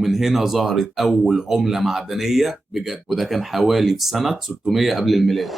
ومن هنا ظهرت أول عملة معدنية بجد، وده كان حوالي في سنة 600 قبل الميلاد.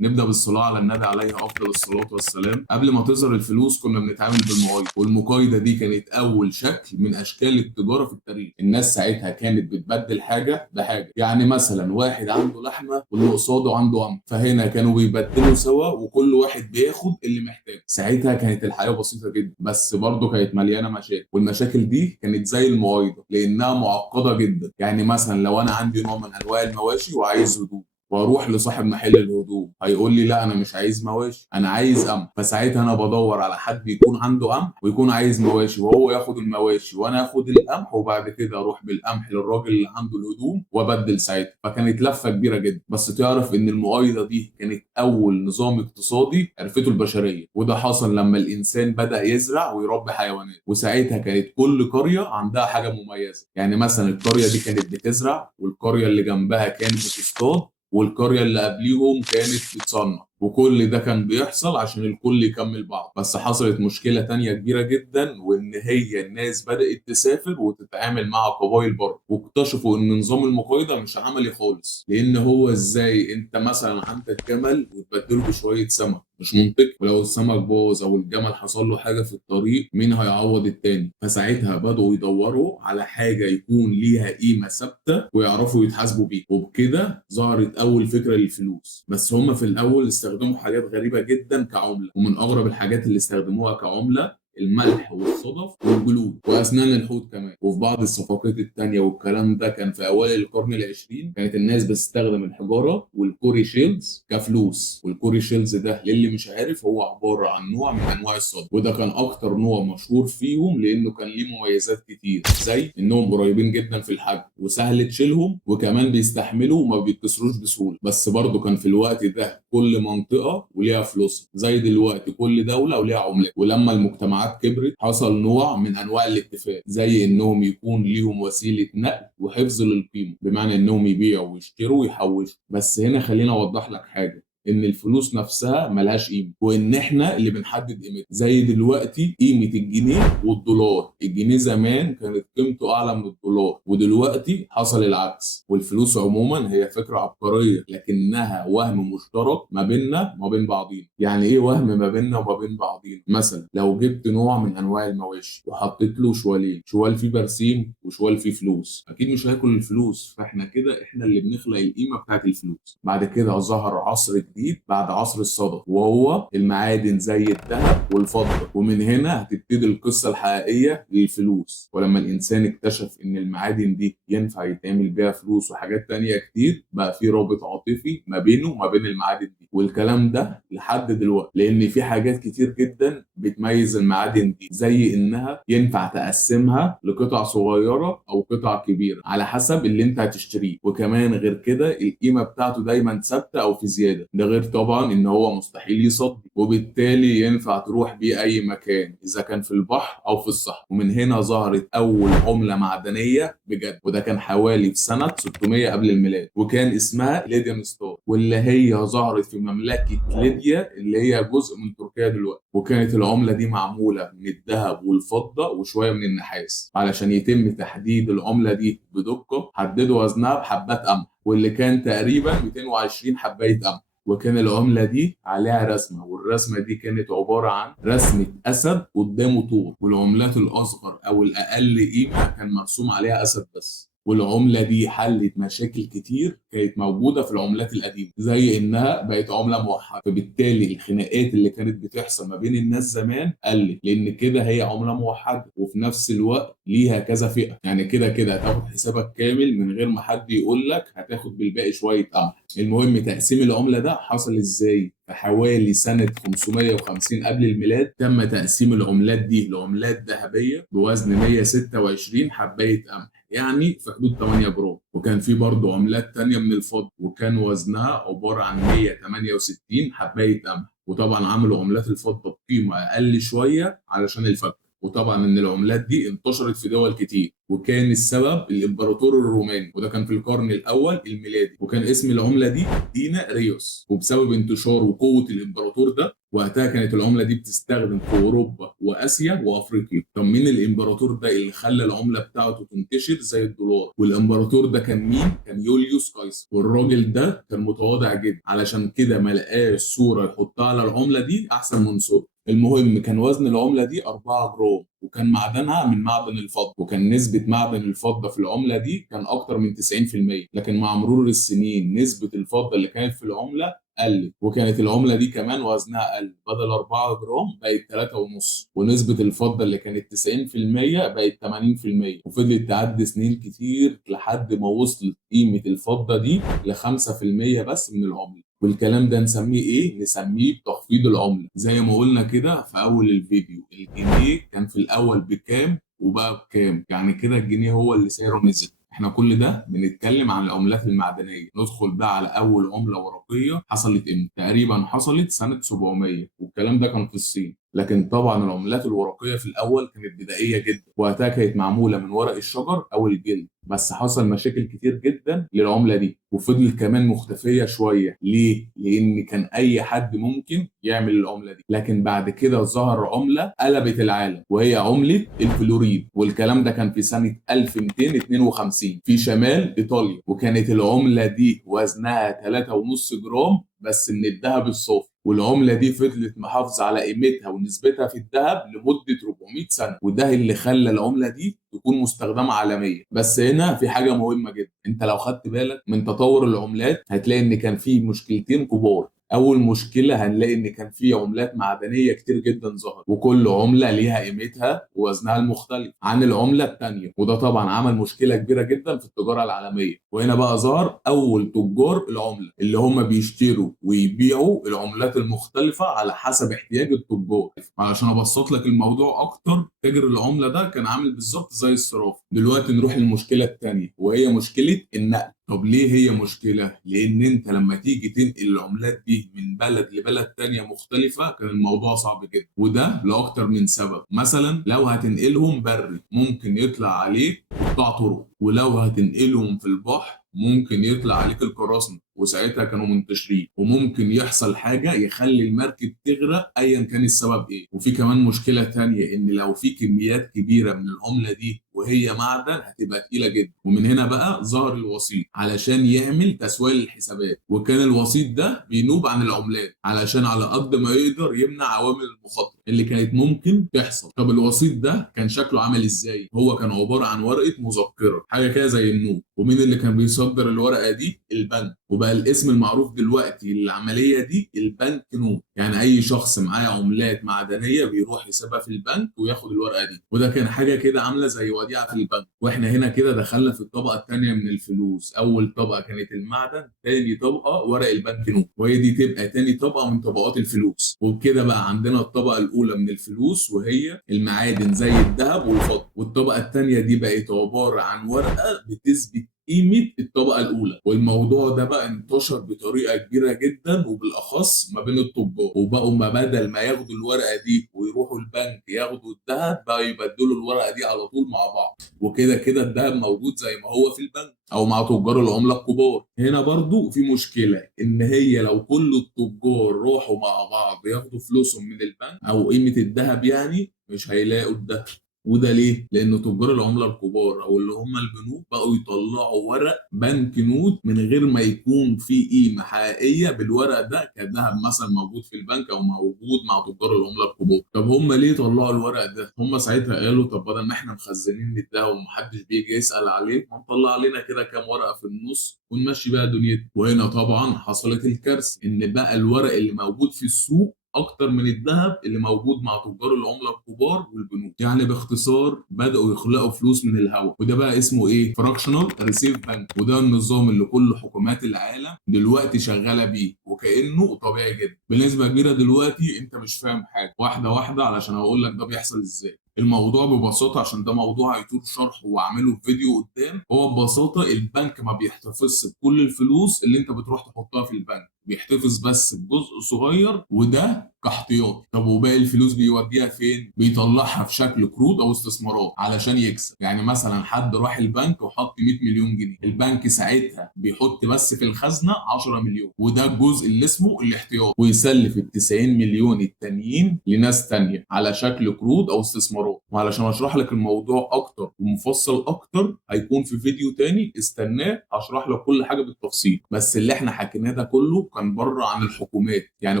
نبدأ بالصلاة على النبي عليه أفضل الصلاة والسلام. قبل ما تظهر الفلوس كنا بنتعامل بالمقايضة، والمقايضة دي كانت أول شكل من أشكال التجارة في التاريخ. الناس ساعتها كانت بتبدل حاجة بحاجة، يعني مثلا واحد عنده لحمة واللي قصاده عنده قمح، فهنا كانوا بيبدلوا سوا وكل واحد بياخد اللي محتاجه. ساعتها كانت الحياة بسيطة جدا، بس برضه كانت مليانة مشاكل، والمشاكل دي كانت زي المقايضة لأنها معقدة جدا. يعني مثلا لو أنا عندي نوع من أنواع المواشي وعايز هدوم، واروح لصاحب محل الهدوم هيقول لي لا انا مش عايز مواشي، انا عايز قمح. فساعتها انا بدور على حد يكون عنده قمح ويكون عايز مواشي، وهو ياخد المواشي وانا اخد القمح، وبعد كده اروح بالقمح للراجل اللي عنده الهدوم وابدل ساعتها. فكانت لفه كبيره جدا. بس تعرف ان المقايضه دي كانت اول نظام اقتصادي عرفته البشريه، وده حصل لما الانسان بدا يزرع ويربي حيوانات. وساعتها كانت كل قريه عندها حاجه مميزه، يعني مثلا القريه دي كانت بتزرع، والقريه اللي جنبها كانت بتصطاد، والقرية اللي قبليهم كانت بتصنع. وكل ده كان بيحصل عشان الكل يكمل بعض. بس حصلت مشكلة تانية كبيرة جدا، وإن هي الناس بدأت تسافر وتتعامل مع قبائل بره، واكتشفوا إن نظام المقايضة مش عملي خالص. لأن هو إزاي أنت مثلا عندك جمل وتبدله بشوية سمك؟ مش منطقي. ولو السمك باظ او الجمل حصل له حاجه في الطريق، مين هيعوض التاني؟ فساعتها بدأوا يدوروا على حاجه يكون ليها قيمه ثابته ويعرفوا يتحاسبوا بيها، وبكده ظهرت اول فكره للفلوس. بس هم في الاول استخدموا حاجات غريبه جدا كعمله، ومن اغرب الحاجات اللي استخدموها كعمله الملح والصدف والجلود واسنان الحوت كمان. وفي بعض الصفقات التانية والكلام ده كان في اوائل القرن العشرين، كانت الناس بتستخدم الحجاره والكوري شيلز كفلوس. والكوري شيلز ده للي مش عارف هو عباره عن نوع من انواع الصدف، وده كان اكتر نوع مشهور فيهم لانه كان ليه مميزات كتير، زي انهم قريبين جدا في الحجم وسهل تشيلهم، وكمان بيستحملوا وما بيتكسروش بسهوله. بس برضه كان في الوقت ده كل منطقه وليها فلوسها، زي دلوقتي كل دوله وليها عملات. ولما المجتمعات كبرت حصل نوع من انواع الاتفاق، زي انهم يكون ليهم وسيله نقل وحفظ للقيمه، بمعنى انهم يبيعوا ويشتروا ويحوشوا. بس هنا خليني اوضح لك حاجه، ان الفلوس نفسها ملهاش قيمه، وان احنا اللي بنحدد قيمتها. زي دلوقتي قيمه الجنيه والدولار، الجنيه زمان كانت قيمته اعلى من الدولار، ودلوقتي حصل العكس. والفلوس عموما هي فكره عبقريه، لكنها وهم مشترك ما بيننا وما بين بعضينا. يعني ايه وهم ما بيننا وما بين بعضينا؟ مثلا لو جبت نوع من انواع المواشي وحطيت له شوالين، شوال فيه برسيم وشوال فيه فلوس، اكيد مش هياكل الفلوس. فاحنا كده احنا اللي بنخلق القيمه بتاعت الفلوس. بعد كده ظهر عصر جديد بعد عصر الصدف، وهو المعادن زي الذهب والفضه. ومن هنا هتبتدي القصه الحقيقيه للفلوس. ولما الانسان اكتشف ان المعادن دي ينفع يتعمل بيها فلوس وحاجات تانية كتير، بقى في رابط عاطفي ما بينه وما بين المعادن دي. والكلام ده لحد دلوقتي، لان في حاجات كتير جدا بتميز المعادن دي، زي انها ينفع تقسمها لقطع صغيره او قطع كبيره على حسب اللي انت هتشتريه. وكمان غير كده القيمه بتاعته دايما ثابته او في زياده. ده غير طبعا ان هو مستحيل يصدي، وبالتالي ينفع تروح بيه اي مكان، اذا كان في البحر او في الصحراء. ومن هنا ظهرت اول عمله معدنيه بجد، وده كان حوالي في سنه 600 قبل الميلاد، وكان اسمها ليديان ستار، واللي هي ظهرت في مملكه ليديا اللي هي جزء من تركيا دلوقتي. وكانت العمله دي معموله من الذهب والفضه وشويه من النحاس. علشان يتم تحديد العمله دي بدقه، حددوا وزنها بحبات قمح، واللي كان تقريبا 220 حبايه قمح. وكان العملة دي عليها رسمة، والرسمة دي كانت عبارة عن رسمة أسد قدامه طور. والعملات الأصغر أو الأقل قيمة كان مرسوم عليها أسد بس. والعملة دي حلت مشاكل كتير كانت موجودة في العملات القديمة، زي إنها بقت عملة موحدة. فبالتالي الخناقات اللي كانت بتحصل ما بين الناس زمان قلت، لأن كده هي عملة موحدة وفي نفس الوقت ليها كذا فئة. يعني كده كده هتاخد حسابك كامل من غير ما حد يقول لك هتاخد بالباقي شوية قمح. المهم تقسيم العملة ده حصل إزاي؟ في حوالي سنة 550 قبل الميلاد تم تقسيم العملات دي لعملات ذهبية بوزن 126 حباية قمح، يعني في حدود 8 جرام. وكان في برضه عملات تانية من الفضة، وكان وزنها عبارة عن 168 حباية قمح. وطبعا عملوا عملات الفضة بقيمة أقل شوية علشان الفك. وطبعا ان العملات دي انتشرت في دول كتير، وكان السبب الامبراطور الروماني، وده كان في القرن الاول الميلادي، وكان اسم العمله دي دينا ريوس. وبسبب انتشار وقوه الامبراطور ده وقتها كانت العمله دي بتستخدم في اوروبا واسيا وافريقيا. طب مين الامبراطور ده اللي خلى العمله بتاعته تنتشر زي الدولار؟ والامبراطور ده كان مين؟ كان يوليوس قيصر. والراجل ده كان متواضع جدا، علشان كده ما لقاش صوره يحطها على العمله دي احسن من صوره. المهم كان وزن العملة دي 4 جرام، وكان معدنها من معدن الفضة، وكان نسبة معدن الفضة في العملة دي كان أكتر من 90%. لكن مع مرور السنين نسبة الفضة اللي كانت في العملة قلت، وكانت العملة دي كمان وزنها قل، بدل 4 جرام بقت 3.5، ونسبة الفضة اللي كانت 90% بقت 80%. وفضلت تعدي سنين كتير لحد ما وصلت قيمة الفضة دي ل 5% بس من العملة. والكلام ده نسميه ايه؟ نسميه تخفيض العملة. زي ما قلنا كده في اول الفيديو، الجنيه كان في الاول بكام وبقى بكام، يعني كده الجنيه هو اللي سعره نزل. احنا كل ده بنتكلم عن العملات المعدنيه. ندخل بقى على اول عمله ورقيه حصلت امتى. تقريبا حصلت سنه 700، والكلام ده كان في الصين. لكن طبعا العملات الورقيه في الاول كانت بدائيه جدا، وقتها كانت معموله من ورق الشجر او الجلد. بس حصل مشاكل كتير جدا للعمله دي، وفضلت كمان مختفيه شويه. ليه؟ لان كان اي حد ممكن يعمل العمله دي. لكن بعد كده ظهر عمله قلبت العالم، وهي عمله الفلوريد. والكلام ده كان في سنه 1252 في شمال ايطاليا. وكانت العمله دي وزنها 3.5 جرام بس من الذهب الصافي. والعمله دي فضلت محافظه على قيمتها ونسبتها في الذهب لمده 400 سنه، وده اللي خلى العمله دي تكون مستخدمه عالميا. بس هنا في حاجه مهمه جدا، انت لو خدت بالك من تطور العملات هتلاقي ان كان في مشكلتين كبار. اول مشكله هنلاقي ان كان في عملات معدنيه كتير جدا ظهرت، وكل عمله ليها قيمتها ووزنها المختلف عن العمله الثانيه، وده طبعا عمل مشكله كبيره جدا في التجاره العالميه. وهنا بقى ظهر اول تجار العمله، اللي هم بيشتروا ويبيعوا العملات المختلفه على حسب احتياج التجار. علشان ابسط لك الموضوع اكتر، تاجر العمله ده كان عامل بالظبط زي الصرافه. دلوقتي نروح للمشكله الثانيه، وهي مشكله النقل. طب ليه هي مشكلة؟ لأن أنت لما تيجي تنقل العملات دي من بلد لبلد تانية مختلفة كان الموضوع صعب جدا، وده لأكتر من سبب. مثلا لو هتنقلهم بري ممكن يطلع عليك قطاع طرق، ولو هتنقلهم في البحر ممكن يطلع عليك القراصنة، وساعتها كانوا منتشرين، وممكن يحصل حاجة يخلي المركب تغرق أيا كان السبب إيه. وفي كمان مشكلة تانية، إن لو في كميات كبيرة من العملة دي وهي معدن هتبقى تقيلة جدا. ومن هنا بقى ظهر الوسيط علشان يعمل تسوية للحسابات، وكان الوسيط ده بينوب عن العملات علشان على قد ما يقدر يمنع عوامل المخاطرة اللي كانت ممكن تحصل. طب الوسيط ده كان شكله عامل ازاي؟ هو كان عبارة عن ورقة مذكرة، حاجة كده زي النوت. ومين اللي كان بيصدر الورقة دي؟ البنك. وبقى الاسم المعروف دلوقتي للعملية دي البنك نوت. يعني أي شخص معاه عملات معدنية بيروح يسيبها في البنك وياخد الورقة دي، وده كان حاجة كده عاملة زي وديعة في البنك. واحنا هنا كده دخلنا في الطبقة الثانية من الفلوس. أول طبقة كانت المعدن، تاني طبقة ورق البنك نوت، وهي دي تبقى تاني طبقة من طبقات الفلوس. وبكده بقى عندنا الطبقة الأولى من الفلوس وهي المعادن زي الذهب والفضة، والطبقة الثانية دي بقت عبارة عن ورقة بتثبت قيمة الطبقة الأولى. والموضوع ده بقى انتشر بطريقة كبيرة جدا، وبالأخص ما بين التجار. وبقوا ما بدل ما ياخدوا الورقة دي ويروحوا البنك ياخدوا الذهب، بقى يبدلوا الورقة دي على طول مع بعض. وكده كده الذهب موجود زي ما هو في البنك أو مع تجار العملة الكبار. هنا برضو في مشكلة، إن هي لو كل التجار راحوا مع بعض ياخدوا فلوسهم من البنك أو قيمة الذهب، يعني مش هيلاقوا الذهب. وده ليه؟ لأن تجار العملة الكبار أو اللي هم البنوك بقوا يطلعوا ورق بنك نوت من غير ما يكون في قيمة حقيقية بالورق ده كذهب مثلا موجود في البنك أو موجود مع تجار العملة الكبار. طب هم ليه طلعوا الورق ده؟ هم ساعتها قالوا طب بدل ما احنا مخزنين الذهب ومحدش بيجي يسأل عليه، ما نطلع علينا كده كام ورقة في النص ونمشي بقى دنيتنا. وهنا طبعا حصلت الكارثة، إن بقى الورق اللي موجود في السوق اكتر من الذهب اللي موجود مع تجار العمله الكبار والبنوك. يعني باختصار بداوا يخلقوا فلوس من الهواء، وده بقى اسمه ايه؟ فراكشنال ريسيف بنك. وده النظام اللي كل حكومات العالم دلوقتي شغاله بيه، وكانه طبيعي جدا. بنسبه كبيره دلوقتي انت مش فاهم حاجه، واحده واحده علشان اقول لك ده بيحصل ازاي. الموضوع ببساطه، عشان ده موضوع هيطول شرحه واعمله في فيديو قدام. هو ببساطه البنك ما بيحتفظش بكل الفلوس اللي انت بتروح تحطها في البنك، بيحتفظ بس بجزء صغير، وده كاحتياطي. طب وباقي الفلوس بيوديها فين؟ بيطلعها في شكل قروض او استثمارات علشان يكسب. يعني مثلا حد راح البنك وحط 100 مليون جنيه، البنك ساعتها بيحط بس في الخزنه 10 مليون، وده الجزء اللي اسمه الاحتياط، ويسلف ال 90 مليون التانيين لناس تانيه على شكل قروض او استثمارات. وعلشان اشرح لك الموضوع اكتر ومفصل اكتر هيكون في فيديو تاني، استناه هشرح لك كل حاجه بالتفصيل. بس اللي احنا حكيناه ده كله كان بره عن الحكومات، يعني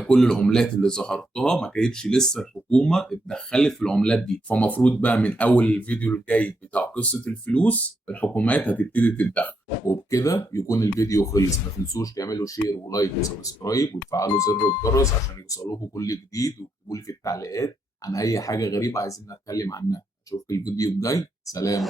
كل العملات اللي ظهرتها ما كانتش لسه الحكومه اتدخلت في العملات دي. فمفروض بقى من اول الفيديو الجاي بتاع قصه الفلوس الحكومات هتبتدي تتدخل. وبكده يكون الفيديو خلص. ما تنسوش تعملوا شير ولايك وسبسكرايب وتفعلوا زر الجرس عشان يوصلوكوا كل جديد، واكتبوا لي في التعليقات عن اي حاجه غريبه عايزين نتكلم عنها. اشوفك الفيديو الجاي، سلام.